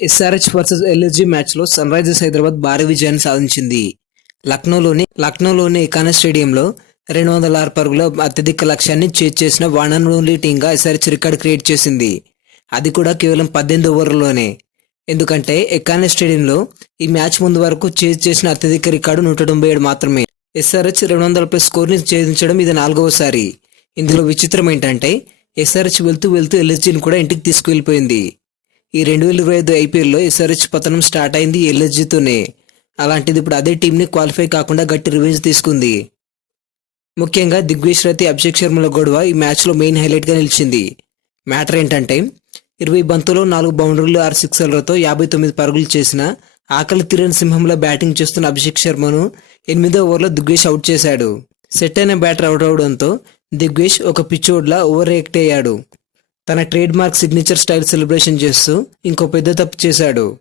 SRH versus LSG మ్యాచ్లో Sunrisers Hyderabad భారీ విజయాన్ని సాధించింది. లక్నోలోని లక్నోలోని ఎకానా స్టేడియంలో రెండు వందల ఆరు పరుగుల అత్యధిక లక్ష్యాన్ని చేజ్ చేసిన వన్ అండ్ ఓన్లీ టీంగా ఎస్ఆర్హెచ్ రికార్డ్ క్రియేట్ చేసింది. అది కూడా కేవలం పద్దెనిమిది ఓవర్లలోనే. ఎందుకంటే ఎకానా స్టేడియంలో ఈ మ్యాచ్ ముందు వరకు చేజ్ చేసిన అత్యధిక రికార్డు నూట తొంభై ఏడు మాత్రమే. ఎస్ఆర్హెచ్ రెండు వందల ప్లస్ స్కోర్ని ఛేదించడం ఇది నాలుగవసారి. ఇందులో విచిత్రం ఏంటంటే ఎస్ఆర్హెచ్ వెళ్తూ వెళ్తూ ఎల్ఎస్జీని కూడా ఇంటికి తీసుకువెళ్ళిపోయింది. ఈ రెండు వేల ఇరవై ఐదు ఐపీఎల్లో ఎస్ఆర్హెచ్ పతనం స్టార్ట్ అయింది ఎల్ఎస్జీతోనే. అలాంటిది ఇప్పుడు అదే టీంని క్వాలిఫై కాకుండా గట్టి రివెంజ్ తీసుకుంది. ముఖ్యంగా దిగ్విజ్ రతి అభిషేక్ శర్మల గొడవ ఈ మ్యాచ్లో మెయిన్ హైలైట్గా నిలిచింది. మ్యాటర్ ఏంటంటే ఇరవై బంతులో నాలుగు బౌండరీలు ఆరు సిక్సర్లతో యాభై తొమ్మిది పరుగులు చేసిన ఆకలి తీరని సింహంలో బ్యాటింగ్ చేస్తున్న అభిషేక్ శర్మను ఎనిమిదో ఓవర్లో దిగ్వేష్ అవుట్ చేశాడు. సెట్ అయిన బ్యాటర్ అవుట్ అవడంతో దిగ్వేష్ ఒక పిచ్చోడ్లా ఓవర్ రియాక్ట్ అయ్యాడు. తన trade mark signature style celebration చేస్తూ ఇంకో పెద్ద తప్పు చేశాడు.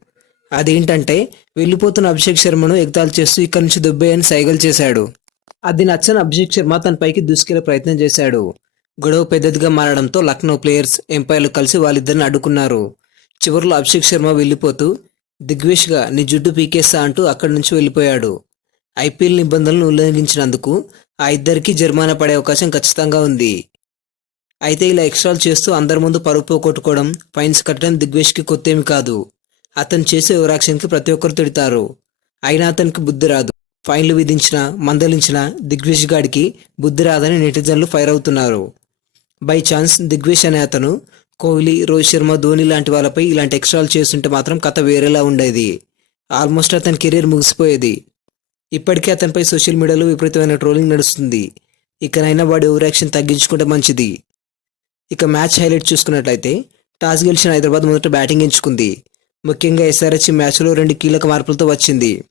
అదేంటంటే వెళ్ళిపోతున్న అభిషేక్ శర్మను ఎగతాళి చేస్తూ ఇక్కడి నుంచి దుబ్బేయని సైగలు చేశాడు. అది నచ్చని అభిషేక్ శర్మ తన పైకి దూసుకెళ్ళే ప్రయత్నం చేశాడు. గొడవ పెద్దదిగా మారడంతో లక్నో ప్లేయర్స్ ఎంపైర్లు కలిసి వాళ్ళిద్దరిని అడ్డుకున్నారు. చివరిలో అభిషేక్ శర్మ వెళ్ళిపోతూ దిగ్వేష్గా నీ జుట్టు పీకేస్తా అంటూ అక్కడి నుంచి వెళ్ళిపోయాడు. ఐపీఎల్ నిబంధనలను ఉల్లంఘించినందుకు ఆ ఇద్దరికీ జరిమానా పడే అవకాశం ఖచ్చితంగా ఉంది. అయితే ఇలా ఎక్స్ట్రాలు చేస్తూ అందరి ముందు పరుపు పోగొట్టుకోవడం ఫైన్స్ కట్టడం దిగ్వేష్కి కొత్తేమి కాదు. అతను చేసే ఓవరాక్షన్కి ప్రతి ఒక్కరు తిడతారు. అయినా అతనికి బుద్ధి రాదు. ఫైన్లు విధించిన మందలించిన దిగ్వేష్ గాడికి బుద్ధి రాదని నెటిజన్లు ఫైర్ అవుతున్నారు. బై ఛాన్స్ దిగ్వేష్ అనే అతను కోహ్లీ రోహిత్ శర్మ ధోని లాంటి వాళ్ళపై ఇలాంటి ఎక్స్ట్రాలు చేస్తుంటే మాత్రం కథ వేరేలా ఉండేది. ఆల్మోస్ట్ అతని కెరీర్ ముగిసిపోయేది. ఇప్పటికే అతనిపై సోషల్ మీడియాలో విపరీతమైన ట్రోలింగ్ నడుస్తుంది. ఇకనైనా వాడి ఓవరాక్షన్ తగ్గించుకుంటే మంచిది. ఇక మ్యాచ్ హైలైట్ చూసుకున్నట్లయితే టాస్ గెలిచిన హైదరాబాద్ మొదట బ్యాటింగ్ ఎంచుకుంది. ముఖ్యంగా ఎస్ఆర్హెచ్ మ్యాచ్లో రెండు కీలక మార్పులతో వచ్చింది.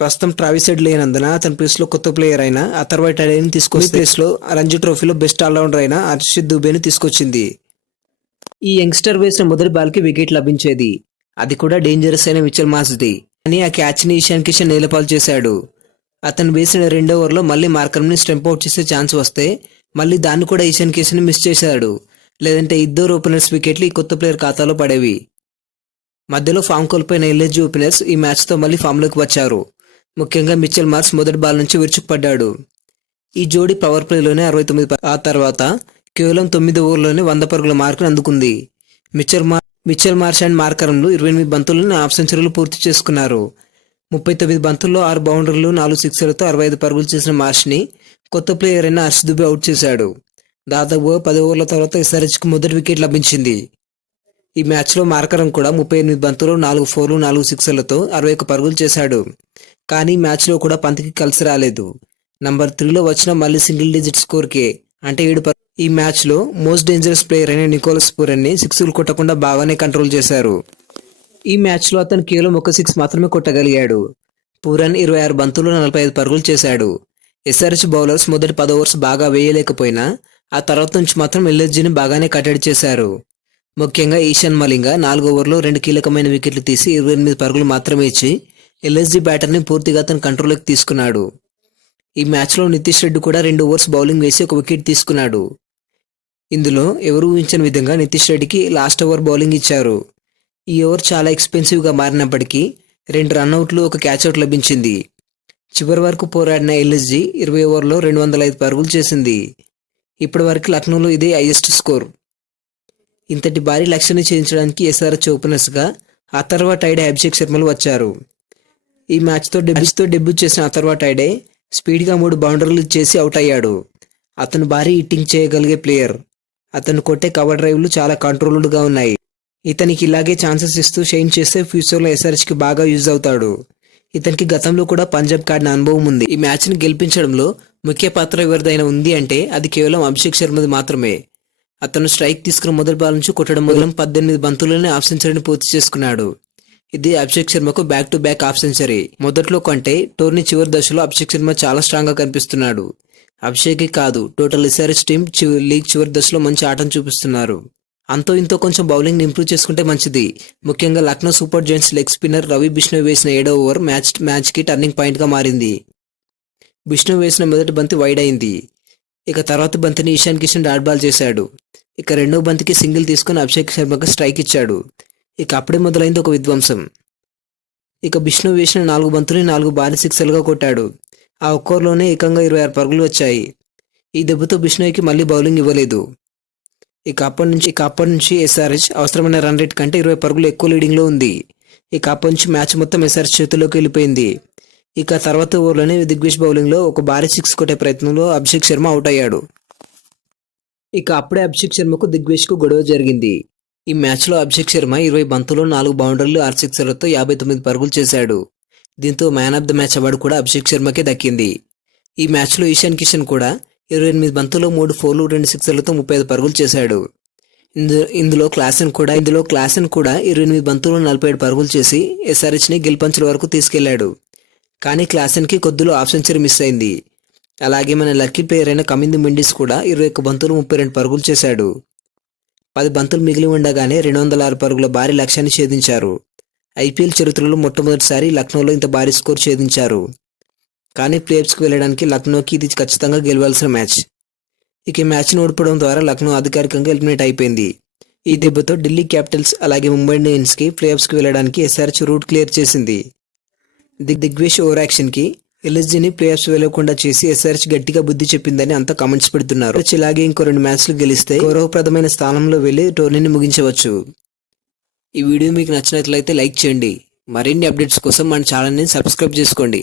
ప్రస్తుతం ట్రావిస్ హెడ్ లేనందున అతని ప్లేస్లో కొత్త ప్లేయర్ అయిన అథర్వై టైడేని తీసుకొచ్చి ప్లేస్లో రంజీ ట్రోఫీలో బెస్ట్ ఆల్రౌండర్ అయిన హర్షిత్ దుబేని తీసుకొచ్చింది. ఈ యంగ్స్టర్ వేసిన మొదటి బాల్కి వికెట్ లభించేది. అది కూడా డేంజరస్ అయిన మిచెల్ మాస్ది. అని ఆ క్యాచ్ని ఇషాన్ కిషన్ నేలపాలు చేశాడు. అతను వేసిన రెండో ఓవర్లో మళ్ళీ మార్కర్ని స్టెంప్ అవుట్ చేసే ఛాన్స్ వస్తే మళ్ళీ దాన్ని కూడా ఇషాన్ కిషన్ మిస్ చేశాడు. లేదంటే ఇద్దరు ఓపెనర్స్ వికెట్లు ఈ కొత్త ప్లేయర్ ఖాతాలో పడేవి. మధ్యలో ఫామ్ కోల్పోయిన ఎల్ఎస్జీ ఓపెనర్స్ ఈ మ్యాచ్తో మళ్ళీ ఫామ్లోకి వచ్చారు. ముఖ్యంగా మిచెల్ మార్క్స్ మొదటి బాల్ నుంచి విరుచుకుపడ్డాడు. ఈ జోడీ పవర్ ప్లేలోనే అరవై తొమ్మిది ఆ తర్వాత కేవలం తొమ్మిది ఓవర్లోనే వంద పరుగుల మార్కును అందుకుంది. మిచెల్ మార్ మిచెల్ మార్ష్ అండ్ మార్కరంలు ఇరవై ఎనిమిది బంతులను హాఫ్ సెంచరీలు పూర్తి చేసుకున్నారు. ముప్పై తొమ్మిది బంతుల్లో ఆరు బౌండరీలు నాలుగు సిక్సర్లతో అరవై ఐదు పరుగులు చేసిన మార్ష్ని కొత్త ప్లేయర్ అయిన హర్ష్ దుబే అవుట్ చేశాడు. దాదాపు పది ఓవర్ల తర్వాత ఎస్ఆర్హెచ్కి మొదటి వికెట్ లభించింది. ఈ మ్యాచ్లో మార్కరం కూడా ముప్పై ఎనిమిది బంతులు నాలుగు ఫోర్లు నాలుగు సిక్సర్లతో అరవై ఒక్క పరుగులు చేశాడు. కానీ మ్యాచ్లో కూడా పంతికి కలిసి రాలేదు. నంబర్ త్రీలో వచ్చిన మళ్ళీ సింగిల్ డిజిట్ స్కోర్కే. అంటే ఏడు ఈ మ్యాచ్లో మోస్ట్ డేంజరస్ ప్లేయర్ అయిన నికోలస్ పూరన్ని సిక్స్లు కొట్టకుండా బాగానే కంట్రోల్ చేశారు. ఈ మ్యాచ్లో అతను కేవలం ఒక సిక్స్ మాత్రమే కొట్టగలిగాడు. పూరన్ ఇరవై ఆరు బంతులు నలభై ఐదు పరుగులు చేశాడు. ఎస్ఆర్హెచ్ బౌలర్స్ మొదటి పది ఓవర్స్ బాగా వేయలేకపోయినా ఆ తర్వాత నుంచి మాత్రం ఎల్ఎస్జీని బాగానే కట్టడి చేశారు. ముఖ్యంగా ఈశాన్ మలింగ నాలుగు ఓవర్లో రెండు కీలకమైన వికెట్లు తీసి ఇరవై ఎనిమిది పరుగులు మాత్రమే ఇచ్చి ఎల్ఎస్జీ బ్యాటర్ని పూర్తిగా తన కంట్రోల్లోకి తీసుకున్నాడు. ఈ మ్యాచ్లో నితీష్ రెడ్డి కూడా రెండు ఓవర్స్ బౌలింగ్ వేసి ఒక వికెట్ తీసుకున్నాడు. ఇందులో ఎవరు ఊహించని విధంగా నితీష్ రెడ్డికి లాస్ట్ ఓవర్ బౌలింగ్ ఇచ్చారు. ఈ ఓవర్ చాలా ఎక్స్పెన్సివ్గా మారినప్పటికీ రెండు రన్అట్లు ఒక క్యాచ్అవుట్ లభించింది. చివరి వరకు పోరాడిన ఎల్ఎస్జీ ఇరవై ఓవర్లో రెండు వందల ఐదు పరుగులు చేసింది. ఇప్పటి వరకు లక్నోలో ఇదే హైయెస్ట్ స్కోర్. ఇంతటి భారీ లక్ష్యాన్ని చేయించడానికి ఎస్ఆర్ఎస్ ఓపెనర్స్గా అథర్వా టైడే అభిషేక్ శర్మలు వచ్చారు. ఈ మ్యాచ్తో డెబ్యూతో డెబ్యూ చేసిన అథర్వా టైడే స్పీడ్గా మూడు బౌండరీలు చేసి అవుట్ అయ్యాడు. అతను భారీ హిట్టింగ్ చేయగలిగే ప్లేయర్. అతను కొట్టే కవర్ డ్రైవ్లు చాలా కంట్రోల్డ్గా ఉన్నాయి. ఇతనికి ఇలాగే ఛాన్సెస్ ఇస్తూ షైన్ చేస్తే ఫ్యూచర్లో ఎస్ఆర్హెచ్కి బాగా యూజ్ అవుతాడు. ఇతనికి గతంలో కూడా పంజాబ్ కాడిన అనుభవం ఉంది. ఈ మ్యాచ్ని గెలిపించడంలో ముఖ్య పాత్ర ఎవరిదైనా ఉంది అంటే అది కేవలం అభిషేక్ శర్మది మాత్రమే. అతను స్ట్రైక్ తీసుకున్న మొదటి బాల్ నుంచి కొట్టడం మొదలం పద్దెనిమిది బంతుల్లోనే హాఫ్ సెంచరీని పూర్తి చేసుకున్నాడు. ఇది Abhishek శర్మకు back to back half century. మొదట్లో కంటే టోర్నీ చివరి దశలో అభిషేక్ శర్మ చాలా స్ట్రాంగ్గా కనిపిస్తున్నాడు. అభిషేక్ కాదు టోటల్ ఎస్ఆర్హెచ్ టీం లీగ్ చివరి దశలో మంచి ఆటను చూపిస్తున్నారు. అంతో ఇంతో కొంచెం బౌలింగ్ ఇంప్రూవ్ చేసుకుంటే మంచిది. ముఖ్యంగా Lucknow super giants leg spinner Ravi Bishnoi వేసిన ఏడో ఓవర్ మ్యాచ్ మ్యాచ్కి టర్నింగ్ పాయింట్గా మారింది. విష్ణు వేసిన మొదటి బంతి వైడ్ అయింది. ఇక తర్వాత బంతిని ఇషాన్ కిషన్ డాట్ బాల్ చేశాడు. ఇక రెండో బంతికి సింగిల్ తీసుకుని అభిషేక్ శర్మకు స్ట్రైక్ ఇచ్చాడు. ఇక అప్పుడే మొదలైంది ఒక విధ్వంసం. ఇక విష్ణు వేసిన నాలుగు బంతులు నాలుగు భారీ సిక్సర్లుగా కొట్టాడు. ఆ ఒక్కోర్లోనే ఏకంగా ఇరవై ఆరు పరుగులు వచ్చాయి. ఈ దెబ్బతో బిష్ణోయ్కి మళ్ళీ బౌలింగ్ ఇవ్వలేదు. ఇక అప్పటి నుంచి ఇక అప్పటి నుంచి ఎస్ఆర్హెచ్ అవసరమైన రన్ రేట్ కంటే ఇరవై పరుగులు ఎక్కువ లీడింగ్లో ఉంది. ఇక అప్పటి నుంచి మ్యాచ్ మొత్తం ఎస్ఆర్హెచ్ చేతుల్లోకి వెళ్ళిపోయింది. ఇక తర్వాత ఓవర్లోనే దిగ్విష్ బౌలింగ్లో ఒక భారీ సిక్స్ కొట్టే ప్రయత్నంలో అభిషేక్ శర్మ అవుట్ అయ్యాడు. ఇక అప్పుడే అభిషేక్ శర్మకు దిగ్విష్కు గొడవ జరిగింది. ఈ మ్యాచ్లో అభిషేక్ శర్మ ఇరవై బంతులు నాలుగు బౌండర్లు ఆరు సిక్సర్లతో యాభై తొమ్మిది పరుగులు చేశాడు. దీంతో man of the match award కూడా అభిషేక్ శర్మకే దక్కింది. ఈ మ్యాచ్లో ఈశాన్ కిషన్ కూడా ఇరవై ఎనిమిది బంతుల్లో మూడు ఫోర్లు రెండు సిక్సర్లతో ముప్పై ఐదు పరుగులు చేశాడు. ఇందులో క్లాసన్ కూడా ఇందులో క్లాసన్ కూడా ఇరవై ఎనిమిది బంతులు నలభై ఏడు పరుగులు చేసి ఎస్ఆర్హెచ్ని గెలుపంచుల వరకు తీసుకెళ్ళాడు. కానీ క్లాసెన్కి కొద్దిలో హాఫ్ సెంచరీ మిస్ అయింది. అలాగే మన లక్కీ ప్లేయర్ అయిన కమింది మిండిస్ కూడా ఇరవై ఒక్క బంతులు ముప్పై రెండు పరుగులు చేశాడు. పది బంతులు మిగిలి ఉండగానే రెండు వందల ఆరు పరుగుల భారీ లక్ష్యాన్ని ఛేదించారు. ఐపీఎల్ చరిత్రలో మొట్టమొదటిసారి లక్నోలో ఇంత భారీ స్కోర్ ఛేదించారు. కానీ ప్లేయర్స్కి వెళ్ళడానికి లక్నోకి ఇది ఖచ్చితంగా గెలవాల్సిన మ్యాచ్. ఇక మ్యాచ్ను ఓడిపోవడం ద్వారా లక్నో అధికారికంగా ఎలిమినేట్ అయిపోయింది. ఈ దెబ్బతో ఢిల్లీ క్యాపిటల్స్ అలాగే ముంబై ఇండియన్స్కి ప్లేఆఫ్స్కి వెళ్ళడానికి ఎస్ఆర్హెచ్ రూట్ క్లియర్ చేసింది. దిగ్వేష్ ఓవర్ యాక్షన్కి ఎల్ఎస్జీని ప్లేఆఫ్స్ వెళ్ళకుండా చేసి ఎస్ఆర్హెచ్ గట్టిగా బుద్ధి చెప్పిందని అంతా కామెంట్స్ పెడుతున్నారు. ఇలాగే ఇంకో రెండు మ్యాచ్లు గెలిస్తే గౌరవప్రదమైన స్థానంలో వెళ్ళి టోర్నీని ముగించవచ్చు. ఈ వీడియో మీకు నచ్చినట్లయితే లైక్ చేయండి. మరిన్ని అప్డేట్స్ కోసం మన ఛానల్ని సబ్స్క్రైబ్ చేసుకోండి.